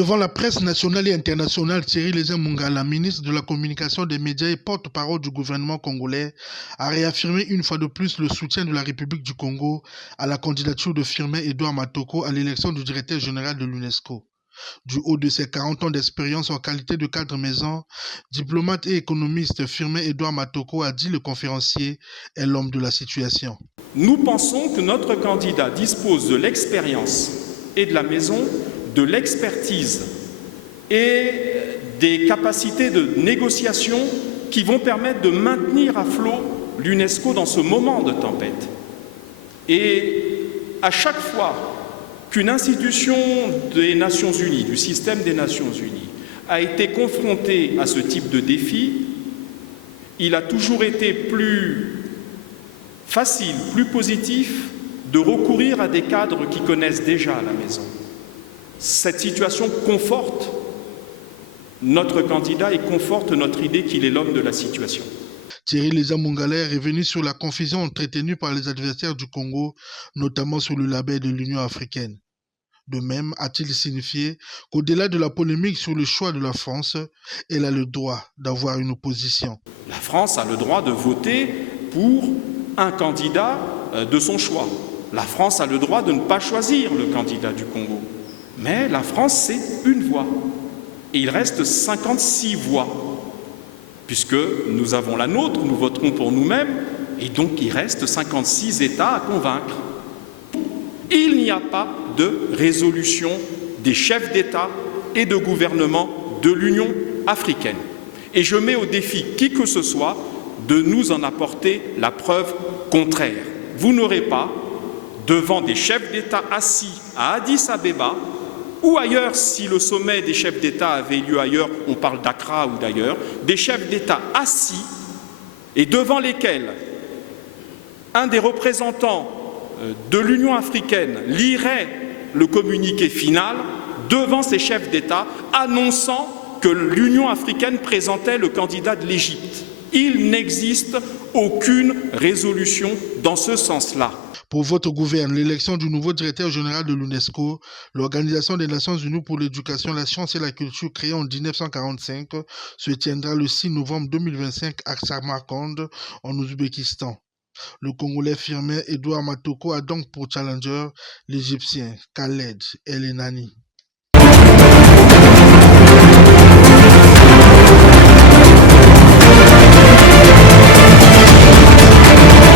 Devant la presse nationale et internationale, Thierry Lézin-Mongala, ministre de la Communication, des médias et porte-parole du gouvernement congolais, a réaffirmé une fois de plus le soutien de la République du Congo à la candidature de Firmin Edouard Matoko à l'élection du directeur général de l'UNESCO. Du haut de ses 40 ans d'expérience en qualité de cadre maison, diplomate et économiste, Firmin Edouard Matoko, a dit le conférencier, est l'homme de la situation. Nous pensons que notre candidat dispose de l'expérience et de la maison, de l'expertise et des capacités de négociation qui vont permettre de maintenir à flot l'UNESCO dans ce moment de tempête. Et à chaque fois qu'une institution des Nations Unies, du système des Nations Unies, a été confrontée à ce type de défi, il a toujours été plus facile, plus positif de recourir à des cadres qui connaissent déjà la maison. Cette situation conforte notre candidat et conforte notre idée qu'il est l'homme de la situation. Thierry Lézin-Mongala est revenu sur la confusion entretenue par les adversaires du Congo, notamment sur le label de l'Union africaine. De même, a-t-il signifié qu'au-delà de la polémique sur le choix de la France, elle a le droit d'avoir une opposition. La France a le droit de voter pour un candidat de son choix. La France a le droit de ne pas choisir le candidat du Congo. Mais la France, c'est une voix. Et il reste 56 voix. Puisque nous avons la nôtre, nous voterons pour nous-mêmes, et donc il reste 56 États à convaincre. Il n'y a pas de résolution des chefs d'État et de gouvernement de l'Union africaine. Et je mets au défi qui que ce soit de nous en apporter la preuve contraire. Vous n'aurez pas, devant des chefs d'État assis à Addis Abeba, ou ailleurs, si le sommet des chefs d'État avait lieu ailleurs, on parle d'Accra ou d'ailleurs, des chefs d'État assis et devant lesquels un des représentants de l'Union africaine lirait le communiqué final devant ces chefs d'État annonçant que l'Union africaine présentait le candidat de l'Égypte. Il n'existe aucune résolution dans ce sens-là. Pour votre gouvernement, l'élection du nouveau directeur général de l'UNESCO, l'Organisation des Nations Unies pour l'éducation, la science et la culture créée en 1945, se tiendra le 6 novembre 2025 à Samarkand, en Ouzbékistan. Le Congolais Firmin Edouard Matoko a donc pour challenger l'Égyptien Khaled El Enani.